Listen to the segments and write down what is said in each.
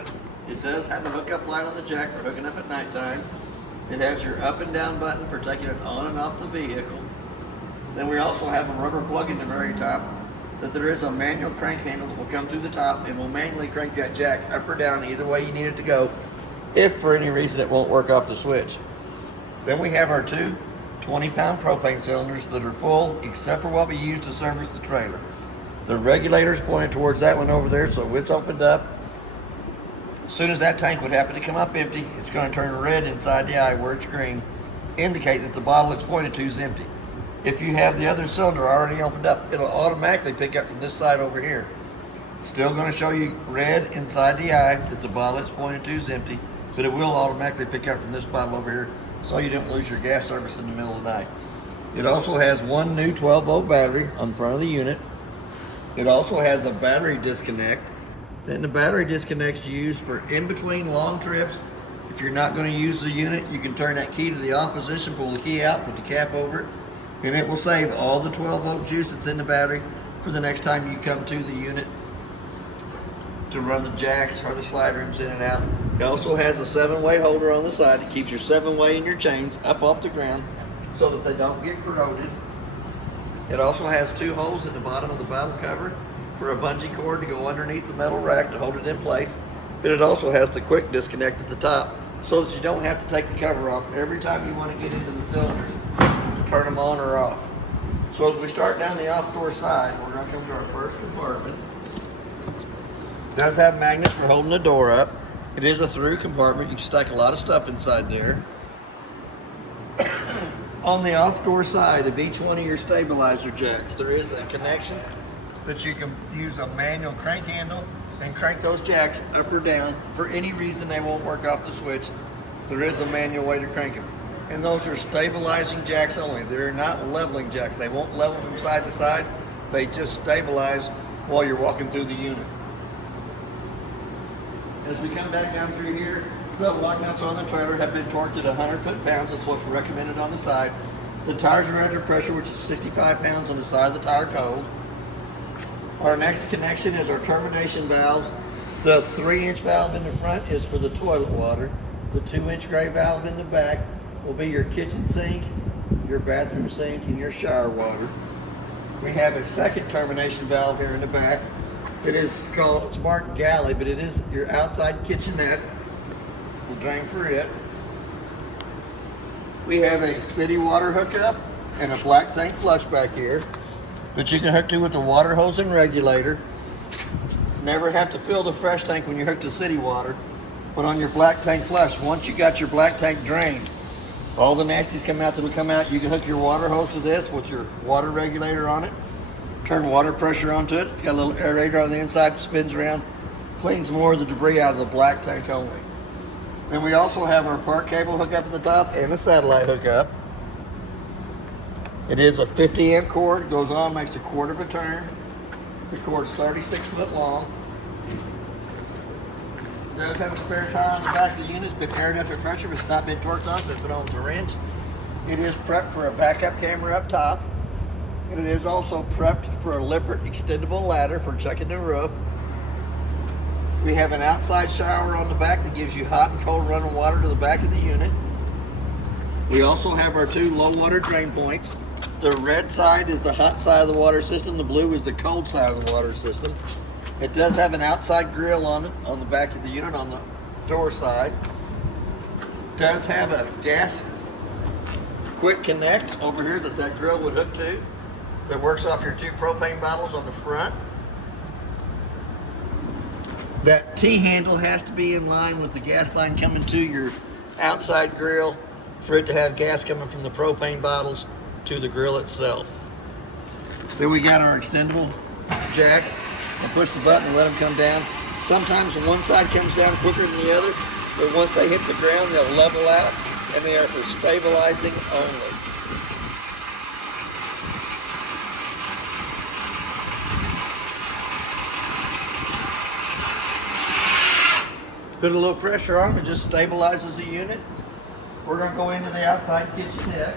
unit. It does have a hookup light on the jack for hooking up at nighttime. It has your up and down button for taking it on and off the vehicle. Then we also have a rubber plug in the very top that there is a manual crank handle that will come through the top and will manually crank that jack up or down either way you need it to go if for any reason it won't work off the switch. Then we have our two 20-pound propane cylinders that are full except for what we use to service the trailer. The regulator is pointed towards that one over there, so it's opened up. As soon as that tank would happen to come up empty, it's going to turn red inside the eye where it's green, indicate that the bottle it's pointed to is empty. If you have the other cylinder already opened up, it'll automatically pick up from this side over here. It's still going to show you red inside the eye that the bottle it's pointed to is empty, but it will automatically pick up from this bottle over here so you don't lose your gas service in the middle of the night. It also has one new 12-volt battery on the front of the unit. It also has a battery disconnect. And the battery disconnect's used for in between long trips. If you're not going to use the unit, you can turn that key to the off position, pull the key out, put the cap over it, and it will save all the 12-volt juice that's in the battery for the next time you come to the unit to run the jacks or the slide rooms in and out. It also has a 7-way holder on the side that keeps your 7-way and your chains up off the ground so that they don't get corroded. It also has 2 holes in the bottom of the bottle cover for a bungee cord to go underneath the metal rack to hold it in place. But it also has the quick disconnect at the top so that you don't have to take the cover off every time you want to get into the cylinders to turn them on or off. So as we start down the off-door side, we're going to come to our first compartment. It does have magnets for holding the door up. It is a through compartment. You can stack a lot of stuff inside there. On the off-door side of each one of your stabilizer jacks, there is a connection that you can use a manual crank handle and crank those jacks up or down. For any reason they won't work off the switch, there is a manual way to crank them. And those are stabilizing jacks only. They're not leveling jacks. They won't level from side to side. They just stabilize while you're walking through the unit. As we come back down through here, the lug nuts on the trailer have been torqued at 100 foot-pounds. That's what's recommended on the side. The tires are under pressure, which is 65 pounds on the side of the tire code. Our next connection is our termination valves. The 3-inch valve in the front is for the toilet water. The 2-inch gray valve in the back will be your kitchen sink, your bathroom sink, and your shower water. We have a second termination valve here in the back. It is called, it's marked galley, but it is your outside kitchenette. Will drain for it. We have a city water hookup and a black tank flush back here that you can hook to with the water hose and regulator. Never have to fill the fresh tank when you hook to city water, but on your black tank flush, once you got your black tank drained, all the nasties come out that'll come out. You can hook your water hose to this with your water regulator on it, turn water pressure onto it. It's got a little aerator on the inside that spins around, cleans more of the debris out of the black tank only. Then we also have our park cable hookup at the top and a satellite hookup. It is a 50 amp cord, goes on, makes a quarter of a turn. The cord is 36 foot long. It does have a spare tire on the back of the unit. It's been aired up to pressure, but it's not been torqued off. It's been on with a wrench. It is prepped for a backup camera up top. And it is also prepped for a Lippert extendable ladder for checking the roof. We have an outside shower on the back that gives you hot and cold running water to the back of the unit. We also have our 2 low water drain points. The red side is the hot side of the water system. The blue is the cold side of the water system. It does have an outside grill on it on the back of the unit on the door side. It does have a gas quick connect over here that grill would hook to that works off your 2 propane bottles on the front. That T-handle has to be in line with the gas line coming to your outside grill for it to have gas coming from the propane bottles to the grill itself. Then we got our extendable jacks. And push the button and let them come down. Sometimes one side comes down quicker than the other, but once they hit the ground, they'll level out, and they are for stabilizing only. Put a little pressure on it, just stabilizes the unit. We're going to go into the outside kitchenette.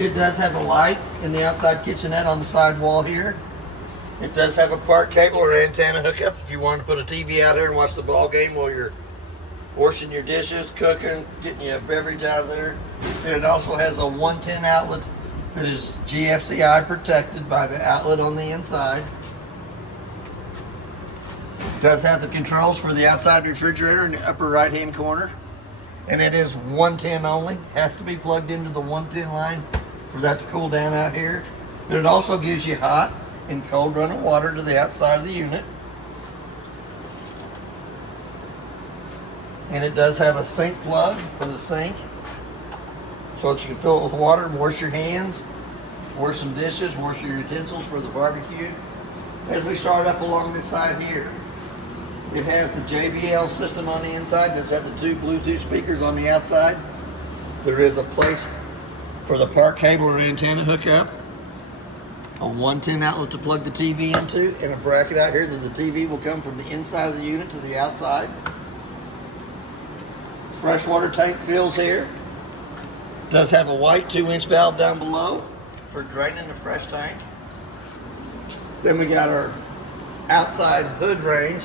It does have a light in the outside kitchenette on the side wall here. It does have a park cable or antenna hookup if you wanted to put a TV out here and watch the ball game while you're washing your dishes, cooking, getting you a beverage out of there. And it also has a 110 outlet that is GFCI protected by the outlet on the inside. It does have the controls for the outside refrigerator in the upper right hand corner. And it is 110 only. Has to be plugged into the 110 line for that to cool down out here. And it also gives you hot and cold running water to the outside of the unit. And it does have a sink plug for the sink, so that you can fill it with water and wash your hands, wash some dishes, wash your utensils for the barbecue. As we start up along this side here, it has the JBL system on the inside. It does have the 2 Bluetooth speakers on the outside. There is a place for the park cable or antenna hookup, a 110 outlet to plug the TV into, and a bracket out here that the TV will come from the inside of the unit to the outside. Freshwater tank fills here. Does have a white 2-inch valve down below for draining the fresh tank. Then we got our outside hood range.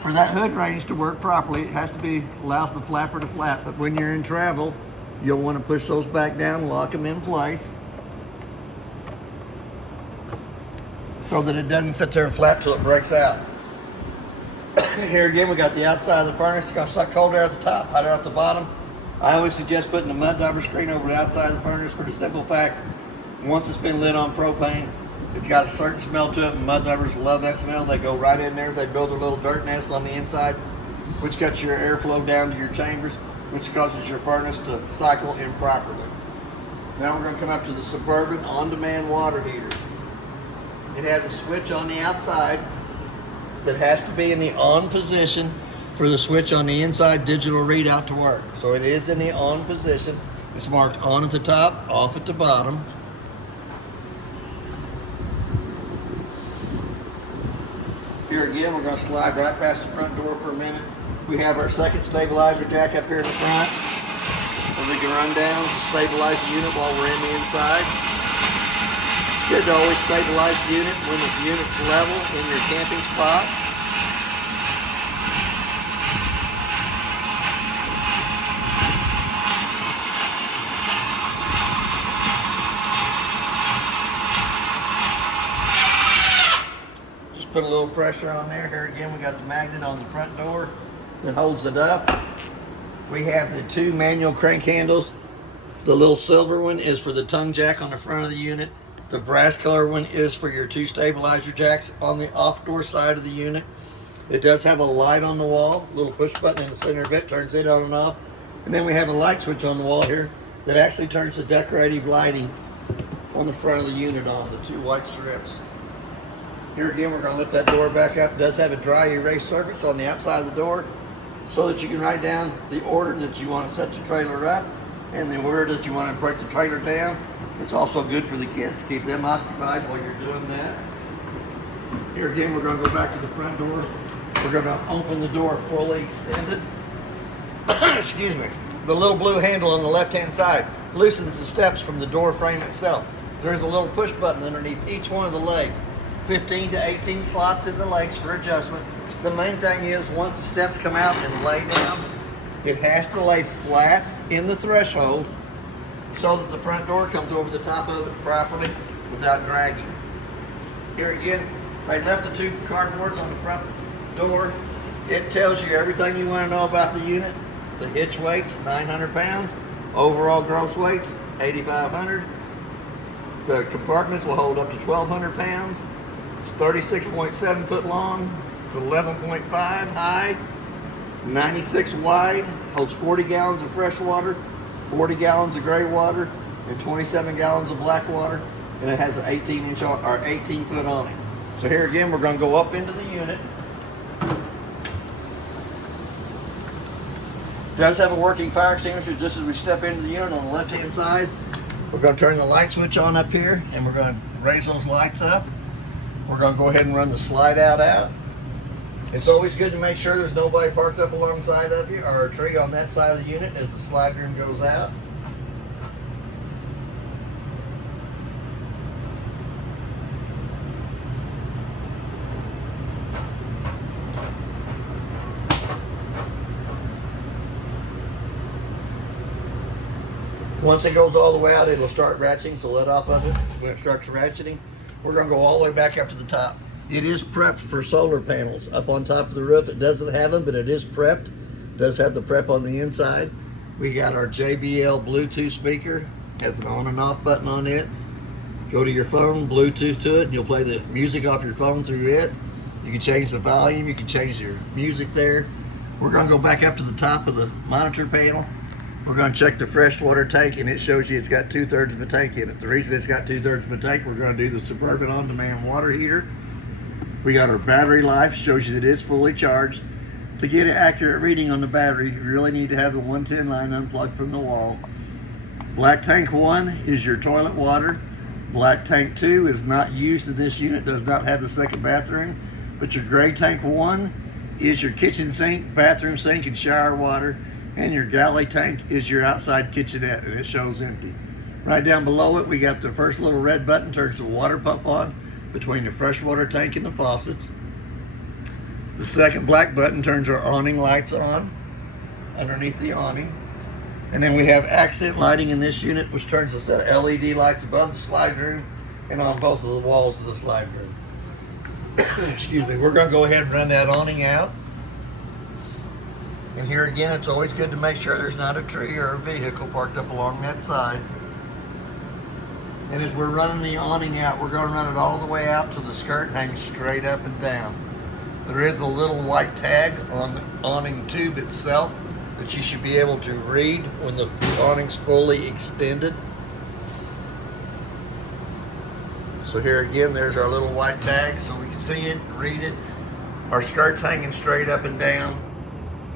For that hood range to work properly, it has to be allows the flapper to flap. But when you're in travel, you'll want to push those back down, lock them in place, so that it doesn't sit there and flap till it breaks out. Here again, we got the outside of the furnace. It's going to suck cold air at the top, hot air at the bottom. I always suggest putting the mud diver screen over the outside of the furnace for the simple fact, once it's been lit on propane, it's got a certain smell to it, and mud divers love that smell. They go right in there, they build a little dirt nest on the inside, which cuts your airflow down to your chambers, which causes your furnace to cycle improperly. Now we're going to come up to the Suburban on-demand water heater. It has a switch on the outside that has to be in the on position for the switch on the inside digital readout to work. So it is in the on position. It's marked on at the top, off at the bottom. Here again, we're going to slide right past the front door for a minute. We have our second stabilizer jack up here in the front, and we can run down to stabilize the unit while we're in the inside. It's good to always stabilize the unit when the unit's level in your camping spot. Just put a little pressure on there. Here again, we got the magnet on the front door that holds it up. We have the 2 manual crank handles. The little silver one is for the tongue jack on the front of the unit. The brass color one is for your 2 stabilizer jacks on the off door side of the unit. It does have a light on the wall, little push button in the center of it, turns it on and off. And then we have a light switch on the wall here that actually turns the decorative lighting on the front of the unit on, the 2 white strips. Here again, we're going to lift that door back up. It does have a dry erase surface on the outside of the door so that you can write down the order that you want to set the trailer up and the order that you want to break the trailer down. It's also good for the kids to keep them occupied while you're doing that. Here again, we're going to go back to the front door. We're going to open the door fully extended. Excuse me. The little blue handle on the left-hand side loosens the steps from the door frame itself. There's a little push button underneath each one of the legs. 15 to 18 slots in the legs for adjustment. The main thing is once the steps come out and lay down, it has to lay flat in the threshold so that the front door comes over the top of it properly without dragging. Here again, they left the 2 cardboards on the front door. It tells you everything you want to know about the unit. The hitch weight's 900 pounds. Overall gross weight's 8,500. The compartments will hold up to 1,200 pounds. It's 36.7 foot long. It's 11.5 high, 96 wide, holds 40 gallons of fresh water, 40 gallons of gray water, and 27 gallons of black water, and it has an 18 foot awning. So here again, we're going to go up into the unit. It does have a working fire extinguisher just as we step into the unit on the left-hand side. We're going to turn the light switch on up here, and we're going to raise those lights up. We're going to go ahead and run the slide out. It's always good to make sure there's nobody parked up alongside of you or a tree on that side of the unit as the slide room goes out. Once it goes all the way out, it'll start ratcheting, so let off of it. When it starts ratcheting, we're gonna go all the way back up to the top. It is prepped for solar panels up on top of the roof. It doesn't have them, but it is prepped. It does have the prep on the inside. We got our JBL Bluetooth speaker. Has an on and off button on it. Go to your phone, Bluetooth to it, and you'll play the music off your phone through it. You can change the volume, you can change your music there. We're gonna go back up to the top of the monitor panel. We're gonna check the freshwater tank, and it shows you it's got 2/3 of a tank in it. The reason it's got 2/3 of a tank, we're gonna do the Suburban on-demand water heater. We got our battery life, shows you that it's fully charged. To get an accurate reading on the battery, you really need to have the 110 line unplugged from the wall. Black tank 1 is your toilet water. Black tank 2 is not used in this unit, does not have the second bathroom. But your gray tank 1 is your kitchen sink, bathroom sink, and shower water. And your galley tank is your outside kitchenette, and it shows empty. Right down below it, we got the first little red button, turns the water pump on between the freshwater tank and the faucets. The second black button turns our awning lights on underneath the awning. And then we have accent lighting in this unit, which turns a set of LED lights above the slide room and on both of the walls of the slide room. Excuse me. We're going to go ahead and run that awning out. And here again, it's always good to make sure there's not a tree or a vehicle parked up along that side. And as we're running the awning out, we're going to run it all the way out till the skirt hangs straight up and down. There is a little white tag on the awning tube itself that you should be able to read when the awning's fully extended. So here again, there's our little white tag so we can see it, read it. Our skirt's hanging straight up and down.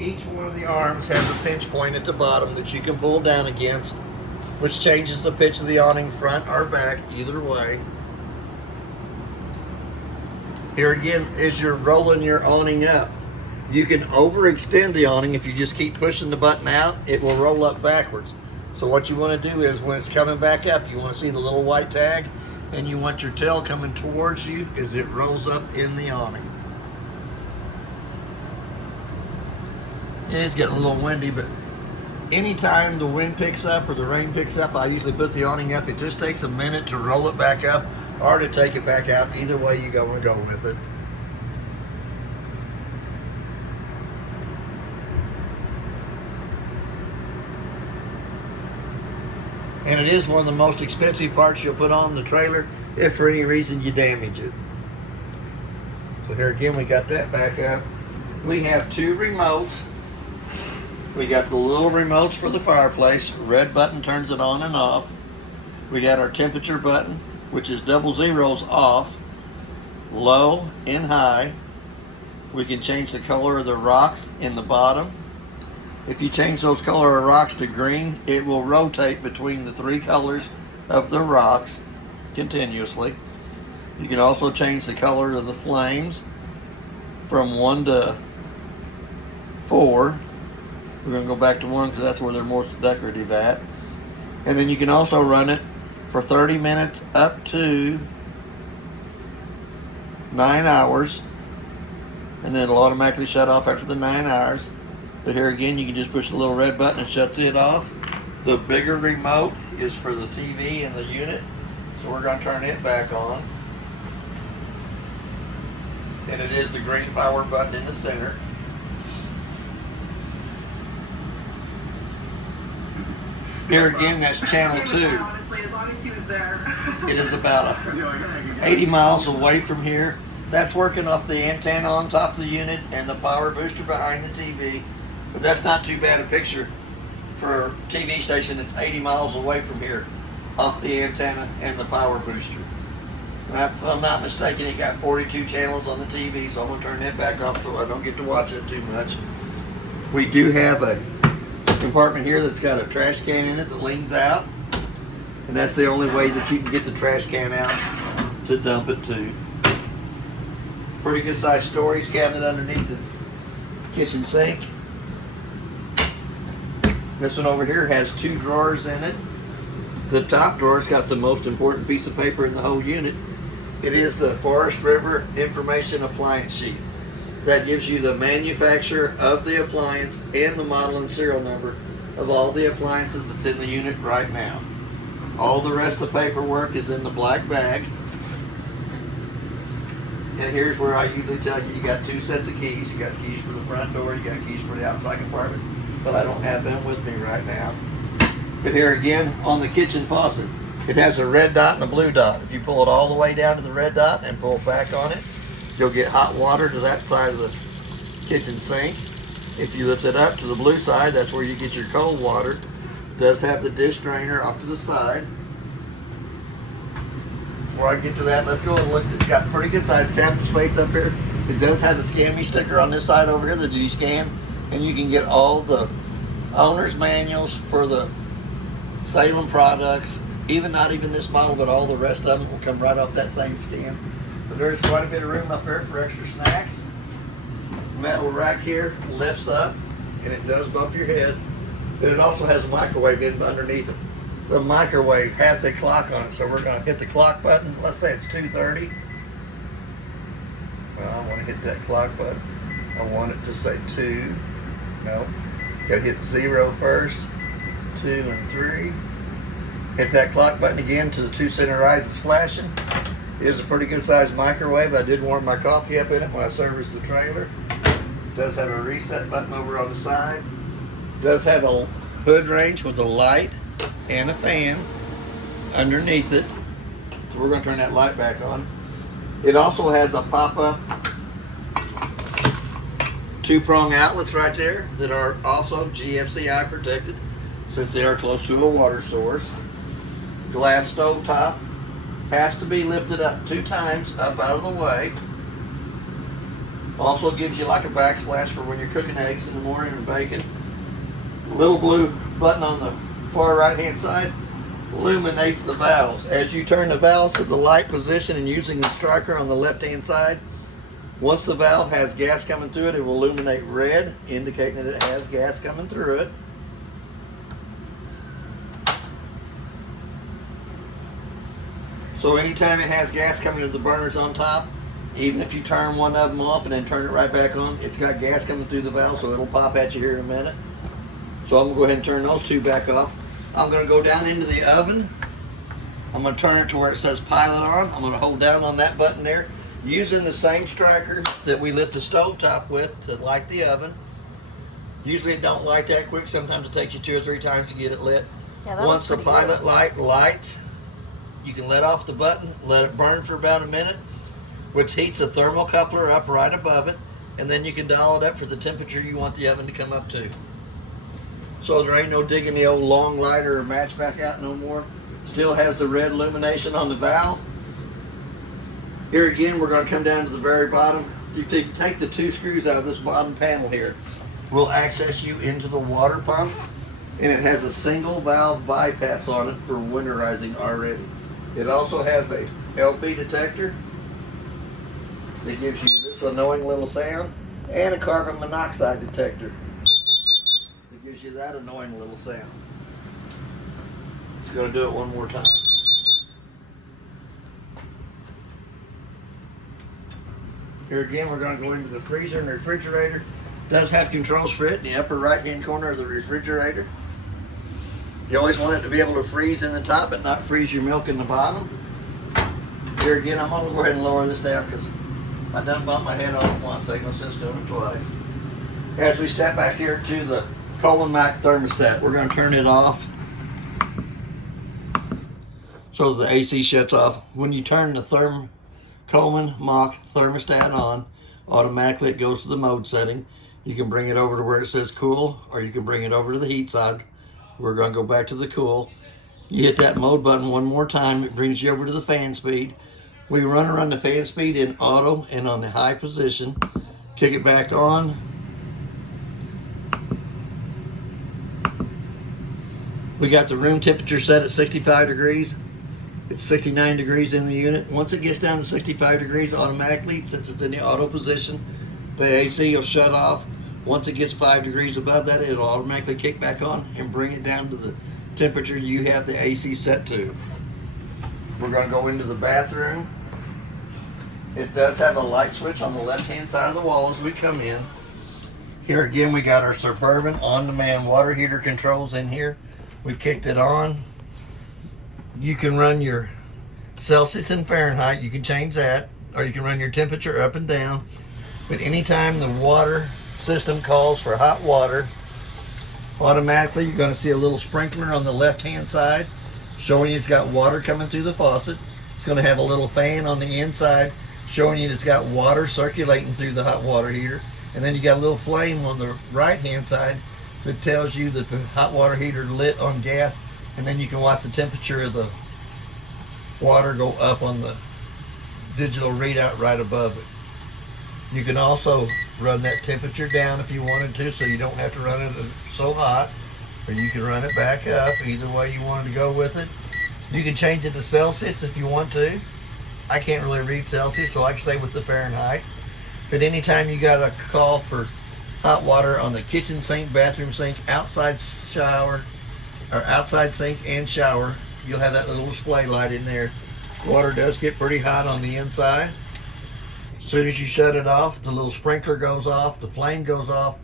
Each one of the arms has a pinch point at the bottom that you can pull down against, which changes the pitch of the awning front or back, either way. Here again, as you're rolling your awning up, you can overextend the awning. If you just keep pushing the button out, it will roll up backwards. So what you want to do is when it's coming back up, you want to see the little white tag, and you want your tail coming towards you as it rolls up in the awning. It is getting a little windy, but anytime the wind picks up or the rain picks up, I usually put the awning up. It just takes a minute to roll it back up or to take it back out. Either way you want to go with it. And it is one of the most expensive parts you'll put on the trailer if for any reason you damage it. So here again, we got that back up. We have two remotes. We got the little remotes for the fireplace. Red button turns it on and off. We got our temperature button, which is 00 off, low and high. We can change the color of the rocks in the bottom. If you change those color of rocks to green, it will rotate between the three colors of the rocks continuously. You can also change the color of the flames from 1 to 4. We're going to go back to 1 because that's where they're most decorative at. And then you can also run it for 30 minutes up to 9 hours. And then it'll automatically shut off after the 9 hours. But here again, you can just push the little red button and shuts it off. The bigger remote is for the TV in the unit. So we're going to turn it back on. And it is the green power button in the center. Here again, that's channel 2. It is about 80 miles away from here. That's working off the antenna on top of the unit and the power booster behind the TV. But that's not too bad a picture for a TV station that's 80 miles away from here off the antenna and the power booster. And if I'm not mistaken, it got 42 channels on the TV, so I'm going to turn that back off so I don't get to watch it too much. We do have a compartment here that's got a trash can in it that leans out, and that's the only way that you can get the trash can out to dump it to. Pretty good sized storage cabinet underneath the kitchen sink. This one over here has 2 drawers in it. The top drawer's got the most important piece of paper in the whole unit. It is the Forest River Information Appliance Sheet. That gives you the manufacturer of the appliance and the model and serial number of all the appliances that's in the unit right now. All the rest of the paperwork is in the black bag. And here's where I usually tell you, you got 2 sets of keys. You got keys for the front door, you got keys for the outside compartment, but I don't have them with me right now. But here again, on the kitchen faucet, it has a red dot and a blue dot. If you pull it all the way down to the red dot and pull back on it, you'll get hot water to that side of the kitchen sink. If you lift it up to the blue side, that's where you get your cold water. It does have the dish drainer off to the side. Before I get to that, let's go and look. It's got pretty good size cabinet space up here. It does have a scan me sticker on this side over here that you scan, and you can get all the owner's manuals for the Salem products, not even this model, but all the rest of them will come right off that same scan. But there's quite a bit of room up here for extra snacks. Metal rack here lifts up, and it does bump your head. But it also has a microwave in underneath it. The microwave has a clock on it, so we're going to hit the clock button. Let's say it's 2:30. Well, I want to hit that clock button. I want it to say 2. No. Got to hit 0 first. 2 and 3. Hit that clock button again till the 2 center rise is flashing. It is a pretty good sized microwave. I did warm my coffee up in it when I serviced the trailer. It does have a reset button over on the side. It does have a hood range with a light and a fan underneath it. So we're going to turn that light back on. It also has a pop-up 2-prong outlets right there that are also GFCI protected since they are close to a water source. Glass stove top has to be lifted up 2 times up out of the way. Also gives you like a backsplash for when you're cooking eggs in the morning and bacon. Little blue button on the far right hand side illuminates the valves. As you turn the valve to the light position and using the striker on the left hand side, once the valve has gas coming through it, it will illuminate red, indicating that it has gas coming through it. So anytime it has gas coming to the burners on top, even if you turn one of them off and then turn it right back on, it's got gas coming through the valve, so it'll pop at you here in a minute. So I'm going to go ahead and turn those 2 back off. I'm going to go down into the oven. I'm going to turn it to where it says pilot on. I'm going to hold down on that button there, using the same striker that we lit the stove top with to light the oven. Usually it don't light that quick. Sometimes it takes you 2 or 3 times to get it lit. Yeah, once the pilot light lights, you can let off the button, let it burn for about a minute, which heats the thermocoupler up right above it, and then you can dial it up for the temperature you want the oven to come up to. So there ain't no digging the old long lighter or match back out no more. Still has the red illumination on the valve. Here again, we're going to come down to the very bottom. You take the 2 screws out of this bottom panel here. Will access you into the water pump, and it has a single valve bypass on it for winterizing already. It also has a LP detector that gives you this annoying little sound, and a carbon monoxide detector that gives you that annoying little sound. It's going to do it one more time. Here again, we're going to go into the freezer and refrigerator. It does have controls for it in the upper right hand corner of the refrigerator. You always want it to be able to freeze in the top but not freeze your milk in the bottom. Here again, I'm going to go ahead and lower this down because I done bumped my head on it once. Ain't no sense doing it twice. As we step back here to the Coleman Mach thermostat, we're going to turn it off so the AC shuts off. When you turn the Coleman Mach thermostat on, automatically it goes to the mode setting. You can bring it over to where it says cool, or you can bring it over to the heat side. We're going to go back to the cool. You hit that mode button one more time, it brings you over to the fan speed. We run the fan speed in auto and on the high position. Kick it back on. We got the room temperature set at 65 degrees. It's 69 degrees in the unit. Once it gets down to 65 degrees automatically, since it's in the auto position, the AC will shut off. Once it gets 5 degrees above that, it'll automatically kick back on and bring it down to the temperature you have the AC set to. We're going to go into the bathroom. It does have a light switch on the left-hand side of the wall as we come in. Here again, we got our Suburban on-demand water heater controls in here. We kicked it on. You can run your Celsius and Fahrenheit. You can change that, or you can run your temperature up and down. But anytime the water system calls for hot water, automatically you're going to see a little sprinkler on the left-hand side showing you it's got water coming through the faucet. It's going to have a little fan on the inside showing you it's got water circulating through the hot water heater. And then you got a little flame on the right-hand side that tells you that the hot water heater lit on gas, and then you can watch the temperature of the water go up on the digital readout right above it. You can also run that temperature down if you wanted to, so you don't have to run it so hot, or you can run it back up, either way you wanted to go with it. You can change it to Celsius if you want to. I can't really read Celsius, so I can stay with the Fahrenheit. But anytime you got a call for hot water on the kitchen sink, bathroom sink, outside shower, or outside sink and shower, you'll have that little display light in there. Water does get pretty hot on the inside. As soon as you shut it off, the little sprinkler goes off, the flame goes off.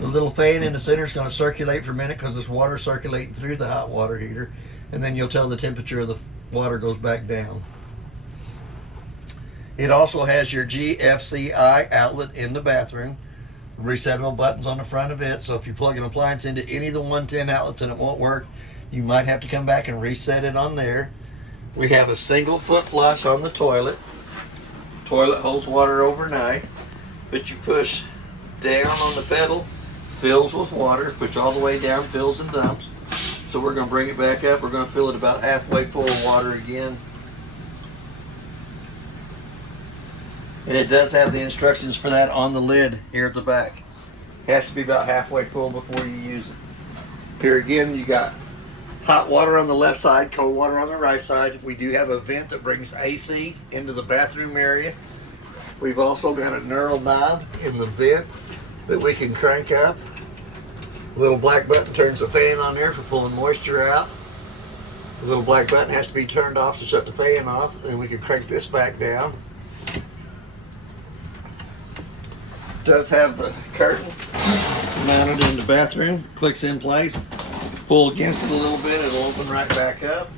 The little fan in the center is going to circulate for a minute because there's water circulating through the hot water heater, and then you'll tell the temperature of the water goes back down. It also has your GFCI outlet in the bathroom. Resettable buttons on the front of it, so if you plug an appliance into any of the 110 outlets and it won't work, you might have to come back and reset it on there. We have a single foot flush on the toilet. Toilet holds water overnight, but you push down on the pedal, fills with water, push all the way down, fills and dumps. So we're going to bring it back up. We're going to fill it about halfway full of water again. And it does have the instructions for that on the lid here at the back. It has to be about halfway full before you use it. Here again, you got hot water on the left side, cold water on the right side. We do have a vent that brings AC into the bathroom area. We've also got a knurled knob in the vent that we can crank up. The little black button turns the fan on there for pulling moisture out. The little black button has to be turned off to shut the fan off. Then we can crank this back down. Does have the curtain mounted in the bathroom, clicks in place, pull against it a little bit, it'll open right back up.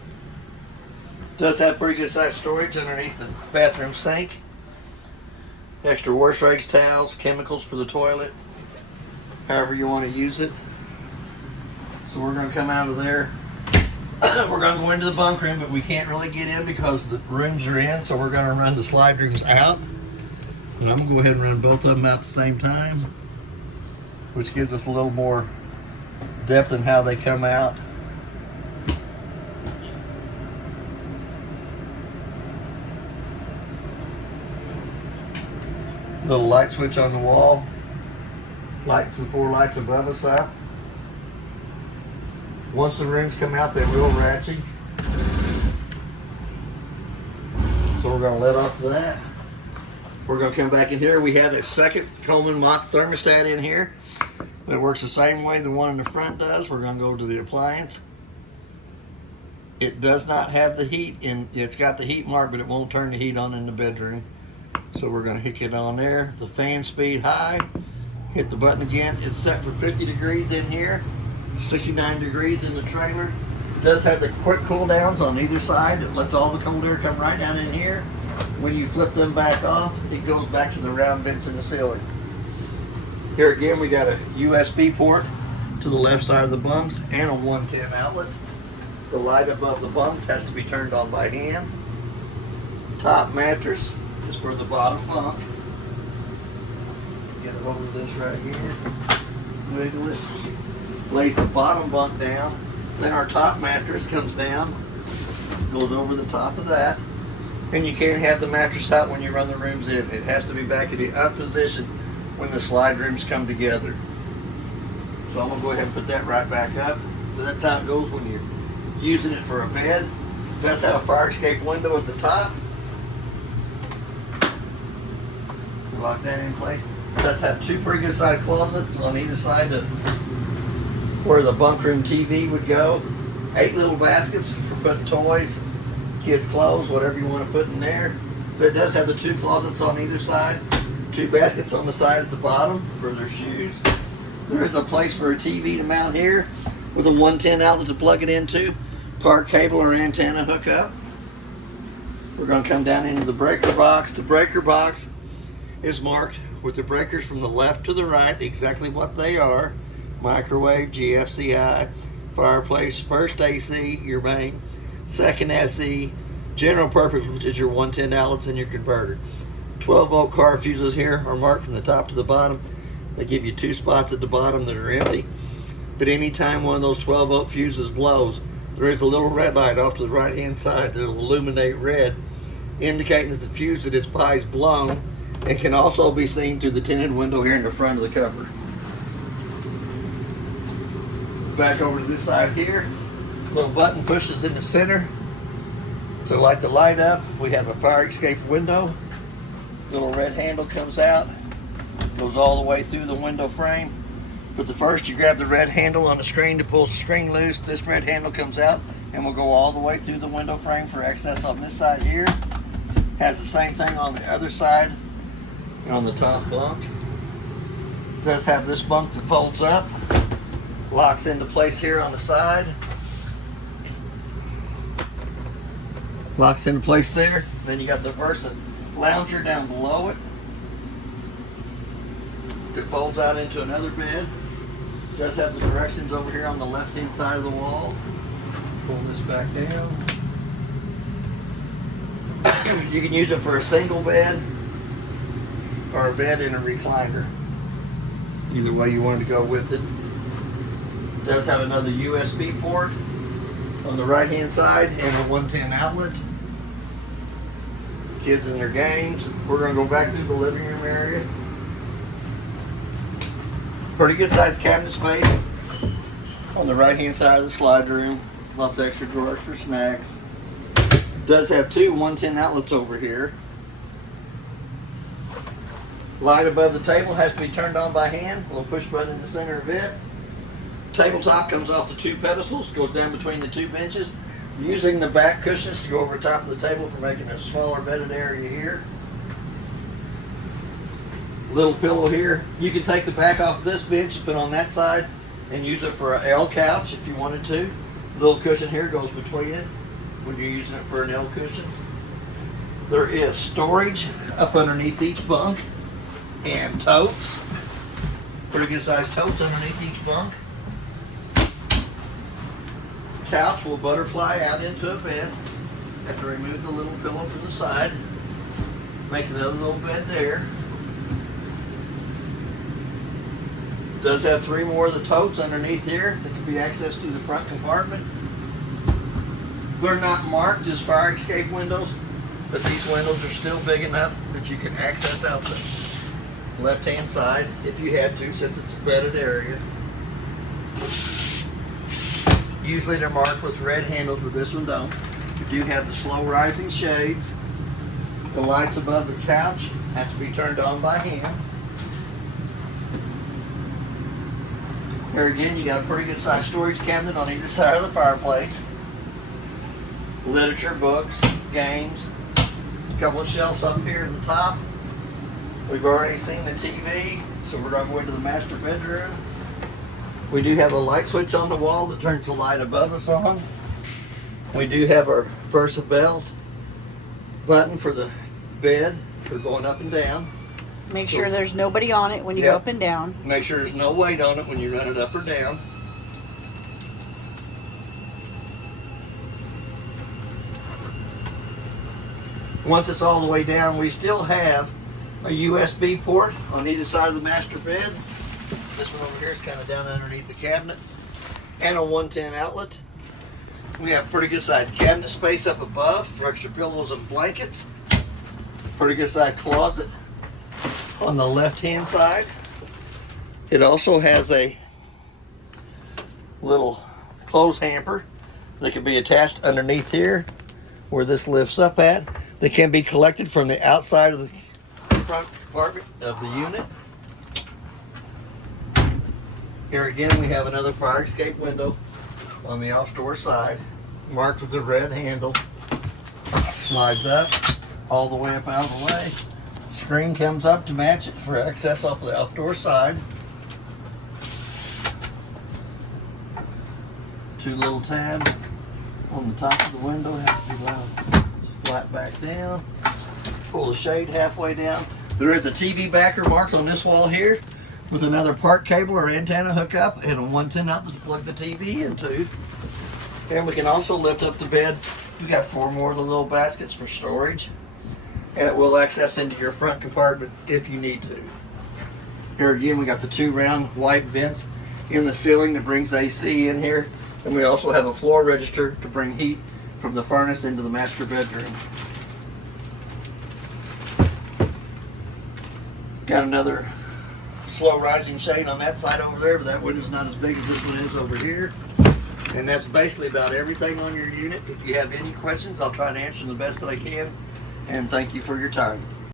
Does have pretty good sized storage underneath the bathroom sink. Extra wash rags, towels, chemicals for the toilet, however you want to use it. So we're going to come out of there. We're going to go into the bunk room, but we can't really get in because the rooms are in, so we're going to run the slide rooms out. And I'm going to go ahead and run both of them out at the same time, which gives us a little more depth in how they come out. Little light switch on the wall. Lights, the 4 lights above us up. Once the rooms come out, they will ratchet. So we're going to let off of that. We're going to come back in here. We have a second Coleman Mach thermostat in here that works the same way the one in the front does. We're going to go to the appliance. It does not have the heat in. It's got the heat mark, but it won't turn the heat on in the bedroom. So we're going to hit it on there. The fan speed high. Hit the button again. It's set for 50 degrees in here. 69 degrees in the trailer. It does have the quick cool downs on either side. It lets all the cold air come right down in here. When you flip them back off, it goes back to the round vents in the ceiling. Here again, we got a USB port to the left side of the bunks and a 110 outlet. The light above the bunks has to be turned on by hand. Top mattress is for the bottom bunk. Get a hold of this right here. Wiggle it. Lays the bottom bunk down. Then our top mattress comes down, goes over the top of that. And you can't have the mattress out when you run the rooms in. It has to be back in the up position when the slide rooms come together. So I'm going to go ahead and put that right back up. So that's how it goes when you're using it for a bed. It does have a fire escape window at the top. Lock that in place. It does have 2 pretty good sized closets on either side of where the bunk room TV would go. 8 little baskets for putting toys, kids' clothes, whatever you want to put in there. But it does have the 2 closets on either side, 2 baskets on the side at the bottom for their shoes. There is a place for a TV to mount here with a 110 outlet to plug it into. Park cable or antenna hookup. We're going to come down into the breaker box. The breaker box is marked with the breakers from the left to the right, exactly what they are. Microwave, GFCI, fireplace, first AC, your main, second SE, general purpose, which is your 110 outlets and your converter. 12-volt car fuses here are marked from the top to the bottom. They give you 2 spots at the bottom that are empty. But anytime one of those 12-volt fuses blows, there is a little red light off to the right-hand side that will illuminate red, indicating that the fuse that it's by is blown, and can also be seen through the tinted window here in the front of the cover. Back over to this side here, little button pushes in the center to light the light up. We have a fire escape window. Little red handle comes out, goes all the way through the window frame. But the first you grab the red handle on the screen to pull the screen loose. This red handle comes out and will go all the way through the window frame for access on this side here. Has the same thing on the other side and on the top bunk. It does have this bunk that folds up, locks into place here on the side. Locks into place there. Then you got the Versa lounger down below it that folds out into another bed. Does have the directions over here on the left hand side of the wall. Pull this back down. You can use it for a single bed or a bed in a recliner. Either way you want to go with it. It does have another USB port on the right hand side and a 110 outlet. Kids and their games. We're going to go back through the living room area. Pretty good sized cabinet space on the right hand side of the slide room. Lots of extra drawers for snacks. Does have 2 110 outlets over here. Light above the table has to be turned on by hand. A little push button in the center of it. Tabletop comes off the 2 pedestals, goes down between the 2 benches. Using the back cushions to go over top of the table for making a smaller bedded area here. Little pillow here. You can take the back off of this bench and put on that side and use it for an L couch if you wanted to. Little cushion here goes between it when you're using it for an L cushion. There is storage up underneath each bunk and totes. Pretty good sized totes underneath each bunk. Couch will butterfly out into a bed. Have to remove the little pillow from the side. Makes another little bed there. Does have 3 more of the totes underneath here that can be accessed through the front compartment. They're not marked as fire escape windows, but these windows are still big enough that you can access out the left hand side if you had to, since it's a bedded area. Usually they're marked with red handles, but this one don't. You do have the slow rising shades. The lights above the couch have to be turned on by hand. Here again, you got a pretty good sized storage cabinet on either side of the fireplace. Literature, books, games. A couple of shelves up here at the top. We've already seen the TV, so we're going to go into the master bedroom. We do have a light switch on the wall that turns the light above us on. We do have our Versa belt button for the bed for going up and down. Make sure there's nobody on it when you go up and down. Make sure there's no weight on it when you run it up or down. Once it's all the way down, we still have a USB port on either side of the master bed. This one over here is kind of down underneath the cabinet. And a 110 outlet. We have pretty good sized cabinet space up above for extra pillows and blankets. Pretty good sized closet on the left hand side. It also has a little clothes hamper that can be attached underneath here where this lifts up at. That can be collected from the outside of the front compartment of the unit. Here again we have another fire escape window on the off door side, marked with the red handle. Slides up all the way up out of the way. Screen comes up to match it for access off the outdoor side. Two little tabs on the top of the window have to be loud. Flat back down. Pull the shade halfway down. There is a TV backer marked on this wall here with another park cable or antenna hookup and a 110 outlet to plug the TV into. And we can also lift up the bed. We got 4 more of the little baskets for storage. And it will access into your front compartment if you need to. Here again, we got the 2 round white vents in the ceiling that brings AC in here. And we also have a floor register to bring heat from the furnace into the master bedroom. Got another slow rising shade on that side over there, but that window's not as big as this one is over here. And that's basically about everything on your unit. If you have any questions, I'll try to answer them the best that I can. And thank you for your time.